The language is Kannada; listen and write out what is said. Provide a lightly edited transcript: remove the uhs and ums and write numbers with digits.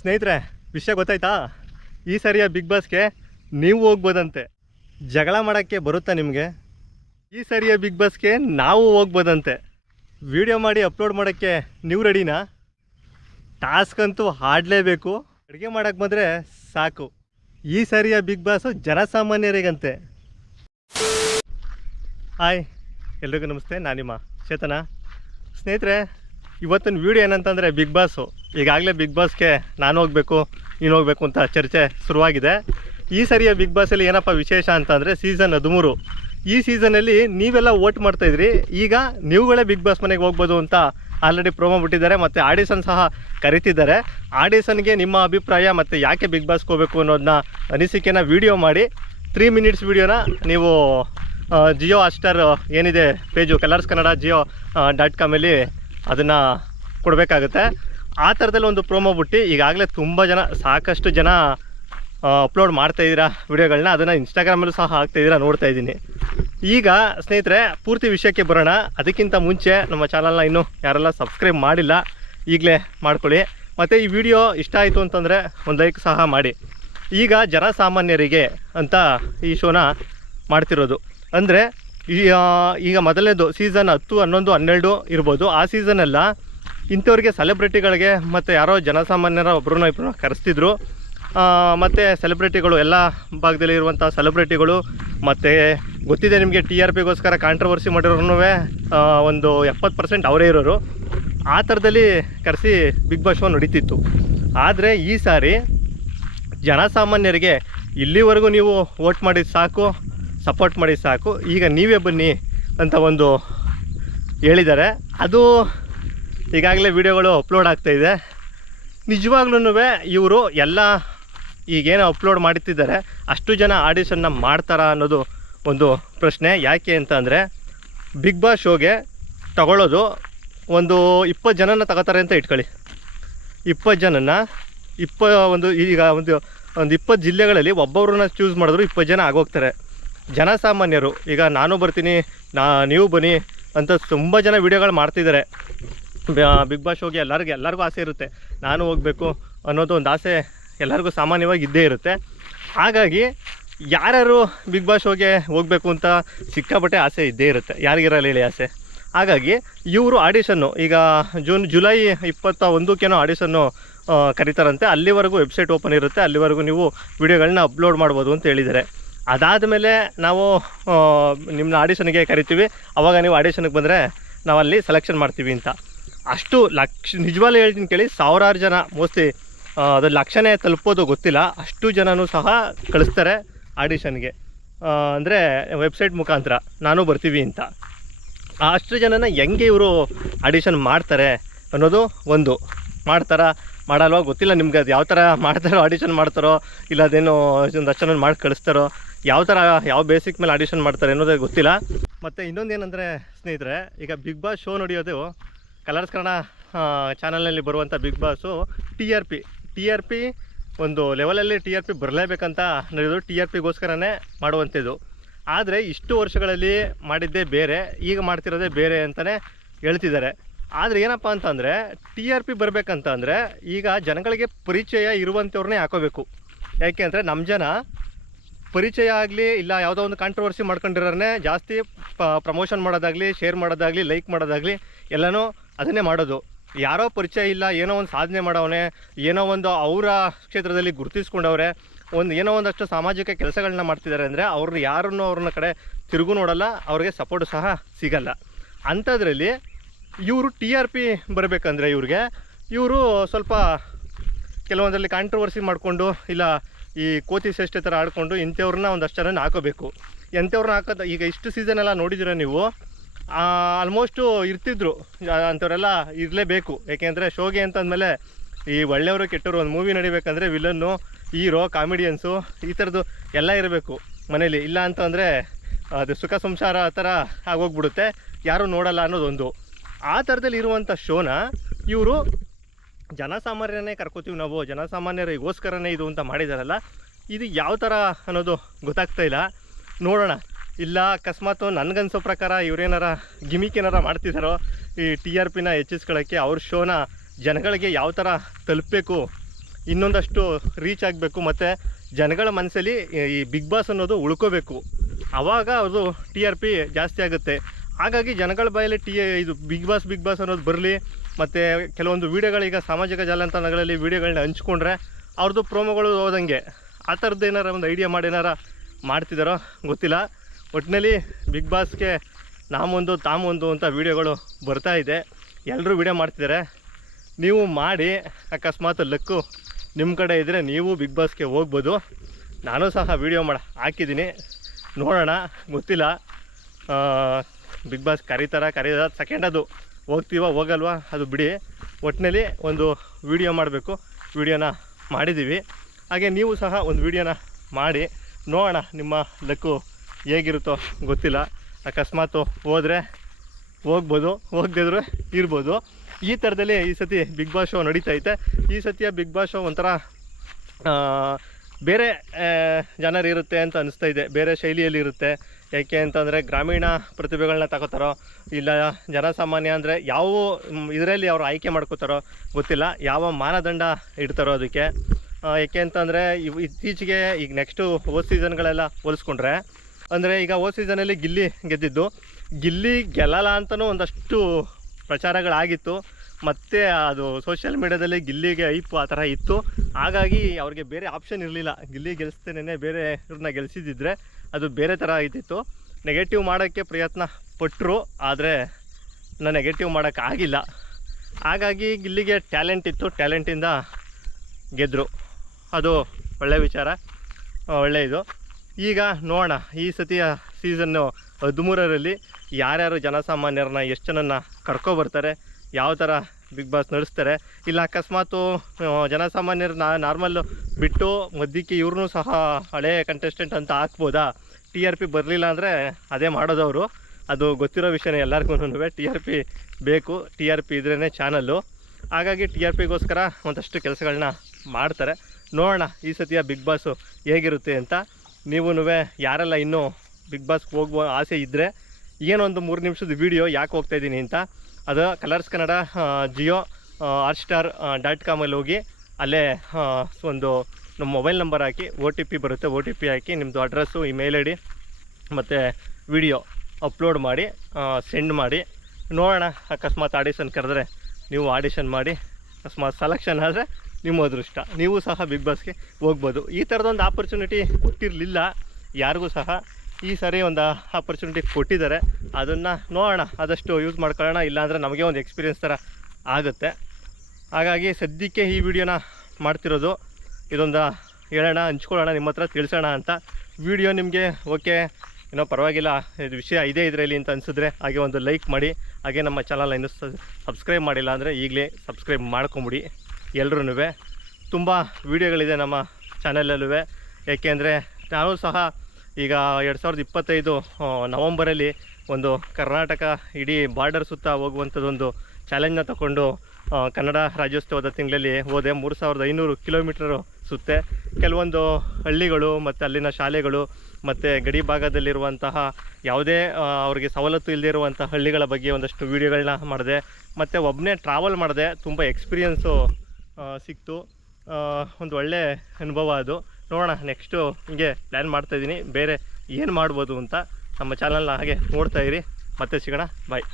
ಸ್ನೇಹಿತರೆ, ವಿಷಯ ಗೊತ್ತಾಯ್ತಾ? ಈ ಸರಿಯ ಬಿಗ್ ಬಾಸ್ಗೆ ನೀವು ಹೋಗ್ಬೋದಂತೆ. ಜಗಳ ಮಾಡೋಕ್ಕೆ ಬರುತ್ತಾ ನಿಮಗೆ? ಈ ಸರಿಯ ಬಿಗ್ ಬಾಸ್ಗೆ ನಾವು ಹೋಗ್ಬೋದಂತೆ. ವಿಡಿಯೋ ಮಾಡಿ ಅಪ್ಲೋಡ್ ಮಾಡೋಕ್ಕೆ ನೀವು ರೆಡಿನಾ? ಟಾಸ್ಕ್ ಅಂತೂ ಆಡಲೇಬೇಕು. ಅಡುಗೆ ಮಾಡೋಕ್ಕೆ ಬಂದರೆ ಸಾಕು. ಈ ಸರಿಯ ಬಿಗ್ ಬಾಸು ಜನಸಾಮಾನ್ಯರಿಗಂತೆ. ಹಾಯ್, ಎಲ್ರಿಗೂ ನಮಸ್ತೆ. ನಾನು ನಿಮ್ಮ ಚೇತನ. ಸ್ನೇಹಿತರೆ, ಇವತ್ತಿನ ವಿಡಿಯೋ ಏನಂತಂದರೆ ಬಿಗ್ ಬಾಸು. ಈಗಾಗಲೇ ಬಿಗ್ ಬಾಸ್ಗೆ ನಾನು ಹೋಗಬೇಕು, ನೀನು ಹೋಗಬೇಕು ಅಂತ ಚರ್ಚೆ ಶುರುವಾಗಿದೆ. ಈ ಸರಿಯ ಬಿಗ್ ಬಾಸಲ್ಲಿ ಏನಪ್ಪ ವಿಶೇಷ ಅಂತಂದರೆ ಸೀಸನ್ 13. ಈ ಸೀಸನಲ್ಲಿ ನೀವೆಲ್ಲ ವೋಟ್ ಮಾಡ್ತಾಯಿದ್ರಿ. ಈಗ ನೀವುಗಳೇ ಬಿಗ್ ಬಾಸ್ ಮನೆಗೆ ಹೋಗ್ಬೋದು ಅಂತ ಆಲ್ರೆಡಿ ಪ್ರೋಮೋ ಬಿಟ್ಟಿದ್ದಾರೆ, ಮತ್ತು ಆಡಿಷನ್ ಸಹ ಕರಿತಿದ್ದಾರೆ. ಆಡಿಷನ್ಗೆ ನಿಮ್ಮ ಅಭಿಪ್ರಾಯ ಮತ್ತು ಯಾಕೆ ಬಿಗ್ ಬಾಸ್ಗೆ ಹೋಗಬೇಕು ಅನ್ನೋದನ್ನ ಅನಿಸಿಕೆನ ವಿಡಿಯೋ ಮಾಡಿ 3 ಮಿನಿಟ್ಸ್ ವಿಡಿಯೋನ ನೀವು ಜಿಯೋ ಹಾಟ್‌ಸ್ಟಾರ್ ಏನಿದೆ ಪೇಜು, ಕಲರ್ಸ್ ಕನ್ನಡ ಜಿಯೋ.com ಅದನ್ನು ಕೊಡಬೇಕಾಗುತ್ತೆ. ಆ ಥರದಲ್ಲಿ ಒಂದು ಪ್ರೋಮೋ ಬಿಟ್ಟು ಈಗಾಗಲೇ ತುಂಬ ಜನ, ಸಾಕಷ್ಟು ಜನ ಅಪ್ಲೋಡ್ ಮಾಡ್ತಾಯಿದ್ದೀರಾ ವಿಡಿಯೋಗಳನ್ನ. ಅದನ್ನು ಇನ್ಸ್ಟಾಗ್ರಾಮಲ್ಲೂ ಸಹ ಹಾಕ್ತಾಯಿದ್ದೀರಾ, ನೋಡ್ತಾ ಇದ್ದೀನಿ. ಈಗ ಸ್ನೇಹಿತರೆ, ಪೂರ್ತಿ ವಿಷಯಕ್ಕೆ ಬರೋಣ. ಅದಕ್ಕಿಂತ ಮುಂಚೆ ನಮ್ಮ ಚಾನಲ್ನ ಇನ್ನೂ ಯಾರೆಲ್ಲ ಸಬ್ಸ್ಕ್ರೈಬ್ ಮಾಡಿಲ್ಲ, ಈಗಲೇ ಮಾಡ್ಕೊಳ್ಳಿ. ಮತ್ತು ಈ ವಿಡಿಯೋ ಇಷ್ಟ ಆಯಿತು ಅಂತಂದರೆ ಒಂದು ಲೈಕ್ ಸಹ ಮಾಡಿ. ಈಗ ಜನಸಾಮಾನ್ಯರಿಗೆ ಅಂತ ಈ ಶೋನ ಮಾಡ್ತಿರೋದು. ಅಂದರೆ ಈಗ ಮೊದಲನೇದು ಸೀಸನ್ 10, 11, 12 ಇರ್ಬೋದು. ಆ ಸೀಸನೆಲ್ಲ ಇಂಥವ್ರಿಗೆ, ಸೆಲೆಬ್ರಿಟಿಗಳಿಗೆ ಮತ್ತು ಯಾರೋ ಜನಸಾಮಾನ್ಯರ ಒಬ್ಬರನ್ನ ಕರೆಸ್ತಿದ್ರು. ಮತ್ತು ಸೆಲೆಬ್ರಿಟಿಗಳು, ಎಲ್ಲ ಭಾಗದಲ್ಲಿ ಇರುವಂಥ ಸೆಲೆಬ್ರಿಟಿಗಳು, ಮತ್ತು ಗೊತ್ತಿದೆ ನಿಮಗೆ, TRPಗೋಸ್ಕರ ಕಾಂಟ್ರವರ್ಸಿ ಮಾಡಿರೋನು ಒಂದು 70% ಅವರೇ ಇರೋರು. ಆ ಥರದಲ್ಲಿ ಕರೆಸಿ ಬಿಗ್ ಬಾಸ್ ಶೋ ನಡೀತಿತ್ತು. ಆದರೆ ಈ ಸಾರಿ ಜನಸಾಮಾನ್ಯರಿಗೆ ಇಲ್ಲಿವರೆಗೂ ನೀವು ವೋಟ್ ಮಾಡಿದ್ದು ಸಾಕು, ಸಪೋರ್ಟ್ ಮಾಡಿ ಸಾಕು, ಈಗ ನೀವೇ ಬನ್ನಿ ಅಂತ ಒಂದು ಹೇಳಿದ್ದಾರೆ. ಅದು ಈಗಾಗಲೇ ವಿಡಿಯೋಗಳು ಅಪ್ಲೋಡ್ ಆಗ್ತಾಯಿದೆ. ನಿಜವಾಗ್ಲೂ ಇವರು ಎಲ್ಲ ಈಗೇನು ಅಪ್ಲೋಡ್ ಮಾಡ್ತಿದ್ದಾರೆ ಅಷ್ಟು ಜನ ಆಡಿಷನ್ನ ಮಾಡ್ತಾರಾ ಅನ್ನೋದು ಒಂದು ಪ್ರಶ್ನೆ. ಯಾಕೆ ಅಂತ ಅಂದರೆ, ಬಿಗ್ ಬಾಸ್ ಶೋಗೆ ತಗೊಳ್ಳೋದು ಒಂದು 20 ಜನನ ತಗೋತಾರೆ ಅಂತ ಇಟ್ಕೊಳ್ಳಿ. 20 ಜನನ ಈಗ ಒಂದು 20 ಜಿಲ್ಲೆಗಳಲ್ಲಿ ಒಬ್ಬೊಬ್ರನ್ನ ಚೂಸ್ ಮಾಡಿದ್ರು 20 ಜನ ಆಗೋಗ್ತಾರೆ. ಜನಸಾಮಾನ್ಯರು, ಈಗ ನಾನು ಬರ್ತೀನಿ, ನೀವು ಬನ್ನಿ ಅಂತ ತುಂಬ ಜನ ವೀಡಿಯೋಗಳು ಮಾಡ್ತಿದ್ದಾರೆ. ಬಿಗ್ ಬಾಸ್ ಶೋಗೆ ಎಲ್ಲರಿಗೂ ಆಸೆ ಇರುತ್ತೆ, ನಾನು ಹೋಗಬೇಕು ಅನ್ನೋದು ಒಂದು ಆಸೆ ಎಲ್ಲರಿಗೂ ಸಾಮಾನ್ಯವಾಗಿ ಇದ್ದೇ ಇರುತ್ತೆ. ಹಾಗಾಗಿ ಯಾರ್ಯಾರು ಬಿಗ್ ಬಾಸ್ ಶೋಗೆ ಹೋಗಬೇಕು ಅಂತ ಸಿಕ್ಕಾಪಟ್ಟೆ ಆಸೆ ಇದ್ದೇ ಇರುತ್ತೆ, ಯಾರಿಗಿರಲ್ಲ ಹೇಳಿ ಆಸೆ. ಹಾಗಾಗಿ ಇವರು ಆಡಿಷನ್ನು ಈಗ ಜುಲೈ 21 ಆಡಿಷನ್ನು ಕರೀತಾರಂತೆ. ಅಲ್ಲಿವರೆಗೂ ವೆಬ್ಸೈಟ್ ಓಪನ್ ಇರುತ್ತೆ, ಅಲ್ಲಿವರೆಗೂ ನೀವು ವಿಡಿಯೋಗಳನ್ನ ಅಪ್ಲೋಡ್ ಮಾಡ್ಬೋದು ಅಂತ ಹೇಳಿದ್ದಾರೆ. ಅದಾದಮೇಲೆ ನಾವು ನಿಮ್ಮನ್ನ ಆಡಿಷನ್ಗೆ ಕರಿತೀವಿ, ಆವಾಗ ನೀವು ಆಡಿಷನ್ಗೆ ಬಂದರೆ ನಾವಲ್ಲಿ ಸೆಲೆಕ್ಷನ್ ಮಾಡ್ತೀವಿ ಅಂತ. ಅಷ್ಟು ನಿಜವಾಗ್ಲೂ ಹೇಳ್ತೀನಿ ಕೇಳಿ, ಸಾವಿರಾರು ಜನ, ಮೋಸ್ಟ್ಲಿ ಅದು ಲಕ್ಷನೇ ತಲುಪೋದು ಗೊತ್ತಿಲ್ಲ, ಅಷ್ಟು ಜನನೂ ಸಹ ಕಳಿಸ್ತಾರೆ ಆಡಿಷನ್ಗೆ. ಅಂದರೆ ವೆಬ್ಸೈಟ್ ಮುಖಾಂತರ ನಾನು ಬರ್ತೀವಿ ಅಂತ. ಅಷ್ಟು ಜನನ ಹೆಂಗೆ ಇವರು ಆಡಿಷನ್ ಮಾಡ್ತಾರೆ ಅನ್ನೋದು ಒಂದು. ಮಾಡಲ್ವೋ ಗೊತ್ತಿಲ್ಲ ನಿಮ್ಗೆ. ಅದು ಯಾವ ಥರ ಮಾಡ್ತಾರೋ, ಆಡಿಷನ್ ಮಾಡ್ತಾರೋ ಇಲ್ಲ ಅದೇನೋ ಒಂದಷ್ಟು ಜನ ಮಾಡಿ ಕಳಿಸ್ತಾರೋ, ಯಾವ ಬೇಸಿಕ್ ಮೇಲೆ ಆಡಿಷನ್ ಮಾಡ್ತಾರೆ ಅನ್ನೋದೇ ಗೊತ್ತಿಲ್ಲ. ಮತ್ತು ಇನ್ನೊಂದೇನೆಂದರೆ ಸ್ನೇಹಿತರೆ, ಈಗ ಬಿಗ್ ಬಾಸ್ ಶೋ ನಡೆಯೋದು ಕಲರ್ಸ್ ಕನ್ನಡ ಚಾನಲ್ನಲ್ಲಿ ಬರುವಂಥ ಬಿಗ್ ಬಾಸು TRP ಒಂದು ಲೆವೆಲಲ್ಲಿ TRP ಬರಲೇಬೇಕಂತ ನಡೆಯೋದು, TRPಗೋಸ್ಕರನೇ ಮಾಡುವಂಥದ್ದು. ಆದರೆ ಇಷ್ಟು ವರ್ಷಗಳಲ್ಲಿ ಮಾಡಿದ್ದೇ ಬೇರೆ, ಈಗ ಮಾಡ್ತಿರೋದೇ ಬೇರೆ ಅಂತಲೇ ಹೇಳ್ತಿದ್ದಾರೆ. ಆದರೆ ಏನಪ್ಪ ಅಂತಂದರೆ, TRP ಬರಬೇಕಂತ ಅಂದರೆ ಈಗ ಜನಗಳಿಗೆ ಪರಿಚಯ ಇರುವಂಥವ್ರನ್ನೇ ಹಾಕೋಬೇಕು. ಯಾಕೆ ಅಂದರೆ ನಮ್ಮ ಜನ ಪರಿಚಯ ಆಗಲಿ, ಇಲ್ಲ ಯಾವುದೋ ಒಂದು ಕಾಂಟ್ರವರ್ಸಿ ಮಾಡ್ಕೊಂಡಿರೋರನ್ನೇ ಜಾಸ್ತಿ ಪ್ರಮೋಷನ್ ಮಾಡೋದಾಗಲಿ, ಶೇರ್ ಮಾಡೋದಾಗಲಿ, ಲೈಕ್ ಮಾಡೋದಾಗಲಿ ಎಲ್ಲನೂ ಅದನ್ನೇ ಮಾಡೋದು. ಯಾರೋ ಪರಿಚಯ ಇಲ್ಲ, ಏನೋ ಒಂದು ಸಾಧನೆ ಮಾಡೋವನೇ, ಏನೋ ಒಂದು ಅವರ ಕ್ಷೇತ್ರದಲ್ಲಿ ಗುರುತಿಸ್ಕೊಂಡವ್ರೆ, ಏನೋ ಒಂದಷ್ಟು ಸಾಮಾಜಿಕ ಕೆಲಸಗಳನ್ನ ಮಾಡ್ತಿದ್ದಾರೆ ಅಂದರೆ ಅವ್ರನ್ನ ಕಡೆ ತಿರುಗೂ ನೋಡಲ್ಲ, ಅವ್ರಿಗೆ ಸಪೋರ್ಟ್ ಸಹ ಸಿಗಲ್ಲ. ಅಂಥದ್ರಲ್ಲಿ ಇವರು TRP ಬರಬೇಕಂದ್ರೆ ಇವರು ಸ್ವಲ್ಪ ಕೆಲವೊಂದರಲ್ಲಿ ಕಾಂಟ್ರವರ್ಸಿ ಮಾಡಿಕೊಂಡು, ಇಲ್ಲ ಈ ಕೋತಿ ಶ್ರೇಷ್ಠ ಥರ ಆಡಿಕೊಂಡು ಇಂಥವ್ರನ್ನ ಒಂದಷ್ಟು ಜನ ಹಾಕೋಬೇಕು. ಎಂಥವ್ರನ್ನ ಹಾಕೋದು, ಈಗ ಇಷ್ಟು ಸೀಸನೆಲ್ಲ ನೋಡಿದ್ದೀರ ನೀವು, ಆಲ್ಮೋಸ್ಟು ಇರ್ತಿದ್ರು ಅಂಥವರೆಲ್ಲ ಇರಲೇಬೇಕು. ಯಾಕೆಂದರೆ ಶೋಗೆ ಅಂತಂದಮೇಲೆ ಈ ಒಳ್ಳೆಯವರು ಕೆಟ್ಟವರು, ಒಂದು ಮೂವಿ ನಡಿಬೇಕಂದ್ರೆ ವಿಲನ್ನು, ಹೀರೋ, ಕಾಮಿಡಿಯನ್ಸು ಈ ಥರದ್ದು ಎಲ್ಲ ಇರಬೇಕು ಮನೇಲಿ. ಇಲ್ಲ ಅಂತಂದರೆ ಅದು ಸುಖ ಸಂಸಾರ ಆ ಥರ ಆಗೋಗ್ಬಿಡುತ್ತೆ, ಯಾರೂ ನೋಡಲ್ಲ ಅನ್ನೋದೊಂದು. ಆ ಥರದಲ್ಲಿ ಇರುವಂಥ ಶೋನ ಇವರು ಜನಸಾಮಾನ್ಯರನ್ನೇ ಕರ್ಕೋತೀವಿ ನಾವು, ಜನಸಾಮಾನ್ಯರಿಗೋಸ್ಕರನೇ ಇದು ಅಂತ ಮಾಡಿದಾರಲ್ಲ, ಇದು ಯಾವ ಥರ ಅನ್ನೋದು ಗೊತ್ತಾಗ್ತಾ ಇಲ್ಲ. ನೋಡೋಣ. ಇಲ್ಲ ಅಕಸ್ಮಾತ್ ನನಗನ್ಸೋ ಪ್ರಕಾರ ಇವರೇನಾರ ಗಿಮಿಕ್ ಏನಾರ ಮಾಡ್ತಿದ್ದಾರೋ ಈ TRPನ ಹೆಚ್ಚಿಸ್ಕೊಳ್ಳೋಕ್ಕೆ, ಅವ್ರ ಶೋನ ಜನಗಳಿಗೆ ಯಾವ ಥರ ತಲುಪಬೇಕು ಇನ್ನೊಂದಷ್ಟು ರೀಚ್ ಆಗಬೇಕು ಮತ್ತು ಜನಗಳ ಮನಸ್ಸಲ್ಲಿ ಈ ಬಿಗ್ ಬಾಸ್ ಅನ್ನೋದು ಉಳ್ಕೋಬೇಕು. ಆವಾಗ ಅದು TRP ಜಾಸ್ತಿ ಆಗುತ್ತೆ. ಹಾಗಾಗಿ ಜನಗಳ ಬಾಯಲ್ಲಿ ಇದು ಬಿಗ್ ಬಾಸ್ ಅನ್ನೋದು ಬರಲಿ. ಮತ್ತು ಕೆಲವೊಂದು ವೀಡಿಯೋಗಳೀಗ ಸಾಮಾಜಿಕ ಜಾಲತಾಣಗಳಲ್ಲಿ ವೀಡಿಯೋಗಳನ್ನ ಹಂಚ್ಕೊಂಡ್ರೆ ಅವ್ರದ್ದು ಪ್ರೋಮೋಗಳು ಹೋದಂಗೆ ಆ ಥರದ್ದು ಏನಾರ ಒಂದು ಐಡಿಯಾ ಮಾಡಿ ಏನಾರ ಮಾಡ್ತಿದ್ದಾರೋ ಗೊತ್ತಿಲ್ಲ. ಒಟ್ಟಿನಲ್ಲಿ ಬಿಗ್ ಬಾಸ್ಗೆ ನಾಮೊಂದು ತಾಮೊಂದು ಅಂತ ವೀಡಿಯೋಗಳು ಬರ್ತಾ ಇದೆ. ಎಲ್ಲರೂ ವೀಡಿಯೋ ಮಾಡ್ತಿದ್ದಾರೆ. ನೀವು ಮಾಡಿ, ಅಕಸ್ಮಾತ್ ಲಕ್ಕು ನಿಮ್ಮ ಕಡೆ ಇದ್ದರೆ ನೀವು ಬಿಗ್ ಬಾಸ್ಗೆ ಹೋಗ್ಬೋದು. ನಾನು ಸಹ ವೀಡಿಯೋ ಹಾಕಿದ್ದೀನಿ, ನೋಡೋಣ, ಗೊತ್ತಿಲ್ಲ. ಬಿಗ್ ಬಾಸ್ ಕರೀದ ಸೆಕೆಂಡ್ ಅದು ಹೋಗ್ತೀವ ಹೋಗಲ್ವಾ ಅದು ಬಿಡಿ. ಒಟ್ಟಿನಲ್ಲಿ ಒಂದು ವೀಡಿಯೋ ಮಾಡಬೇಕು, ವೀಡಿಯೋನ ಮಾಡಿದ್ದೀವಿ. ಹಾಗೆ ನೀವು ಸಹ ಒಂದು ವೀಡಿಯೋನ ಮಾಡಿ ನೋಡೋಣ, ನಿಮ್ಮ ಲಕ್ಕು ಹೇಗಿರುತ್ತೋ ಗೊತ್ತಿಲ್ಲ. ಅಕಸ್ಮಾತು ಹೋದರೆ ಹೋಗ್ಬೋದು, ಹೋಗದಿದ್ರೆ ಇರ್ಬೋದು. ಈ ಥರದಲ್ಲಿ ಈ ಸತಿ ಬಿಗ್ ಬಾಸ್ ಶೋ ನಡೀತೈತೆ. ಈ ಸತಿಯ ಬಿಗ್ ಬಾಸ್ ಶೋ ಒಂಥರ ಬೇರೆ ಜನರು ಇರುತ್ತೆ ಅಂತ ಅನಿಸ್ತಾ ಇದೆ, ಬೇರೆ ಶೈಲಿಯಲ್ಲಿ ಇರುತ್ತೆ. ಯಾಕೆ ಅಂತಂದರೆ ಗ್ರಾಮೀಣ ಪ್ರತಿಭೆಗಳನ್ನ ತಗೋತಾರೋ ಇಲ್ಲ ಜನಸಾಮಾನ್ಯ ಅಂದರೆ ಯಾವ ಇದರಲ್ಲಿ ಅವರು ಆಯ್ಕೆ ಮಾಡ್ಕೋತಾರೋ ಗೊತ್ತಿಲ್ಲ, ಯಾವ ಮಾನದಂಡ ಇಡ್ತಾರೋ ಅದಕ್ಕೆ. ಯಾಕೆ ಅಂತಂದರೆ ಇತ್ತೀಚೆಗೆ ಈಗ ನೆಕ್ಸ್ಟು ಹೋದ ಸೀಸನ್ಗಳೆಲ್ಲ ಹೋಲಿಸ್ಕೊಂಡ್ರೆ, ಅಂದರೆ ಈಗ ಹೋದ ಸೀಸನಲ್ಲಿ ಗಿಲ್ಲಿ ಗೆದ್ದಿದ್ದು, ಗಿಲ್ಲಿ ಗೆಲ್ಲಲ್ಲ ಅಂತಲೂ ಒಂದಷ್ಟು ಪ್ರಚಾರಗಳಾಗಿತ್ತು. ಮತ್ತು ಅದು ಸೋಷಿಯಲ್ ಮೀಡ್ಯಾದಲ್ಲಿ ಗಿಲ್ಲಿಗೆ ಐಪ್ ಆ ಥರ ಇತ್ತು. ಹಾಗಾಗಿ ಅವ್ರಿಗೆ ಬೇರೆ ಆಪ್ಷನ್ ಇರಲಿಲ್ಲ. ಗಿಲ್ಲಿ ಗೆಲ್ಲಿಸ್ತೇನೆ, ಬೇರೆ ಇವ್ರನ್ನ ಗೆಲ್ಲಿಸಿದ್ದಿದ್ರೆ ಅದು ಬೇರೆ ಥರ ಇದ್ದಿತ್ತು. ನೆಗೆಟಿವ್ ಮಾಡೋಕ್ಕೆ ಪ್ರಯತ್ನ ಪಟ್ಟರು, ಆದರೆ ನಾನು ನೆಗೆಟಿವ್ ಮಾಡೋಕ್ಕಾಗಿಲ್ಲ. ಹಾಗಾಗಿ ಗಿಲ್ಲಿಗೆ ಟ್ಯಾಲೆಂಟ್ ಇತ್ತು, ಟ್ಯಾಲೆಂಟಿಂದ ಗೆದ್ದರು. ಅದು ಒಳ್ಳೆಯ ವಿಚಾರ, ಒಳ್ಳೆಯದು. ಈಗ ನೋಡೋಣ, ಈ ಸತಿಯ ಸೀಸನ್ನು 13ರಲ್ಲಿ ಯಾರ್ಯಾರು ಜನಸಾಮಾನ್ಯರನ್ನ ಎಷ್ಟು ಜನನ್ನ ಕರ್ಕೊಬರ್ತಾರೆ, ಯಾವ ಥರ ಬಿಗ್ ಬಾಸ್ ನಡೆಸ್ತಾರೆ. ಇಲ್ಲ ಅಕಸ್ಮಾತು ಜನಸಾಮಾನ್ಯರು ನಾರ್ಮಲ್ಲು ಬಿಟ್ಟು ಮಧ್ಯಕ್ಕೆ ಇವ್ರನ್ನೂ ಸಹ ಹಳೇ ಕಂಟೆಸ್ಟೆಂಟ್ ಅಂತ ಹಾಕ್ಬೋದಾ. TRP ಬರಲಿಲ್ಲ ಅಂದರೆ ಅದೇ ಮಾಡೋದವರು, ಅದು ಗೊತ್ತಿರೋ ವಿಷಯನೇ ಎಲ್ಲರಿಗೂ. TRP ಬೇಕು, TRP ಇದ್ರೇ ಚಾನಲ್ಲು. ಹಾಗಾಗಿ TRPಗೋಸ್ಕರ ಒಂದಷ್ಟು ಕೆಲಸಗಳನ್ನ ಮಾಡ್ತಾರೆ. ನೋಡೋಣ ಈ ಸತಿಯ ಬಿಗ್ ಬಾಸು ಹೇಗಿರುತ್ತೆ ಅಂತ. ನೀವೂ ಯಾರೆಲ್ಲ ಇನ್ನೂ ಬಿಗ್ ಬಾಸ್ಗೆ ಹೋಗುವ ಆಸೆ ಇದ್ದರೆ ಏನೊಂದು 3 ನಿಮಿಷದ ವೀಡಿಯೋ ಯಾಕೆ ಹೋಗ್ತಾಯಿದ್ದೀನಿ ಅಂತ, ಅದು ಕಲರ್ಸ್ ಕನ್ನಡ ಜಿಯೋ hotstar.com ಹೋಗಿ ಅಲ್ಲೇ ಒಂದು ನಮ್ಮ ಮೊಬೈಲ್ ನಂಬರ್ ಹಾಕಿ OTP ಬರುತ್ತೆ, OTP ಹಾಕಿ ನಿಮ್ಮದು ಅಡ್ರೆಸ್ಸು, ಇಮೇಲ್ ID ಮತ್ತು ವಿಡಿಯೋ ಅಪ್ಲೋಡ್ ಮಾಡಿ ಸೆಂಡ್ ಮಾಡಿ. ನೋಡೋಣ, ಅಕಸ್ಮಾತ್ ಆಡಿಷನ್ ಕರೆದ್ರೆ ನೀವು ಆಡಿಷನ್ ಮಾಡಿ, ಅಕಸ್ಮಾತ್ ಸೆಲೆಕ್ಷನ್ ಆದರೆ ನಿಮ್ಮ ಅದೃಷ್ಟ, ನೀವು ಸಹ ಬಿಗ್ ಬಾಸ್ಗೆ ಹೋಗ್ಬೋದು. ಈ ಥರದೊಂದು ಆಪರ್ಚುನಿಟಿ ಕೊಟ್ಟಿರಲಿಲ್ಲ ಯಾರಿಗೂ ಸಹ. ಈ ಸರಿ ಒಂದು ಆಪರ್ಚುನಿಟಿ ಕೊಟ್ಟಿದ್ದಾರೆ, ಅದನ್ನು ನೋಡೋಣ, ಆದಷ್ಟು ಯೂಸ್ ಮಾಡ್ಕೊಳ್ಳೋಣ. ಇಲ್ಲಾಂದರೆ ನಮಗೆ ಒಂದು ಎಕ್ಸ್ಪೀರಿಯನ್ಸ್ ಥರ ಆಗುತ್ತೆ. ಹಾಗಾಗಿ ಸದ್ಯಕ್ಕೆ ಈ ವಿಡಿಯೋನ ಮಾಡ್ತಿರೋದು, ಇದೊಂದು ಹೇಳೋಣ, ಹಂಚ್ಕೊಳ್ಳೋಣ, ನಿಮ್ಮ ಹತ್ರ ತಿಳಿಸೋಣ ಅಂತ. ವಿಡಿಯೋ ನಿಮಗೆ ಓಕೆ ಏನೋ ಪರವಾಗಿಲ್ಲ, ಇದು ವಿಷಯ ಇದೆ ಇದರಲ್ಲಿ ಅಂತ ಅನಿಸಿದ್ರೆ ಹಾಗೆ ಒಂದು ಲೈಕ್ ಮಾಡಿ. ಹಾಗೆ ನಮ್ಮ ಚಾನಲ್ನ ಇನ್ನೂ ಸಬ್ಸ್ಕ್ರೈಬ್ ಮಾಡಿಲ್ಲ ಅಂದರೆ ಈಗಲೇ ಸಬ್ಸ್ಕ್ರೈಬ್ ಮಾಡ್ಕೊಂಬಿಡಿ ಎಲ್ರೂ. ತುಂಬ ವೀಡಿಯೋಗಳಿದೆ ನಮ್ಮ ಚಾನಲಲ್ಲೂ. ಏಕೆಂದರೆ ನಾನು ಸಹ ಈಗ 2025 ನವಂಬರಲ್ಲಿ ಒಂದು ಕರ್ನಾಟಕ ಇಡೀ ಬಾರ್ಡರ್ ಸುತ್ತ ಹೋಗುವಂಥದ್ದೊಂದು ಚಾಲೆಂಜ್ನ ತಗೊಂಡು ಕನ್ನಡ ರಾಜ್ಯೋತ್ಸವದ ತಿಂಗಳಲ್ಲಿ ಹೋದೆ. 3500 ಕಿಲೋಮೀಟರು ಸುತ್ತೆ. ಕೆಲವೊಂದು ಹಳ್ಳಿಗಳು ಮತ್ತು ಅಲ್ಲಿನ ಶಾಲೆಗಳು ಮತ್ತು ಗಡಿ ಭಾಗದಲ್ಲಿರುವಂತಹ ಯಾವುದೇ ಅವ್ರಿಗೆ ಸವಲತ್ತು ಇಲ್ಲದೇ ಇರುವಂಥ ಹಳ್ಳಿಗಳ ಬಗ್ಗೆ ಒಂದಷ್ಟು ವೀಡಿಯೋಗಳನ್ನ ಮಾಡಿದೆ. ಮತ್ತು ಒಬ್ಬನೇ ಟ್ರಾವೆಲ್ ಮಾಡಿದೆ, ತುಂಬ ಎಕ್ಸ್ಪೀರಿಯೆನ್ಸು ಸಿಕ್ತು. ಒಂದು ಒಳ್ಳೆ ಅನುಭವ ಅದು. ನೋಡೋಣ, ನೆಕ್ಸ್ಟು ಹಿಂಗೆ ಪ್ಲ್ಯಾನ್ ಮಾಡ್ತಾಯಿದ್ದೀನಿ ಬೇರೆ ಏನು ಮಾಡ್ಬೋದು ಅಂತ. ನಮ್ಮ ಚಾನಲ್ನ ಹಾಗೆ ನೋಡ್ತಾಯಿರಿ. ಮತ್ತೆ ಸಿಗೋಣ, ಬಾಯ್.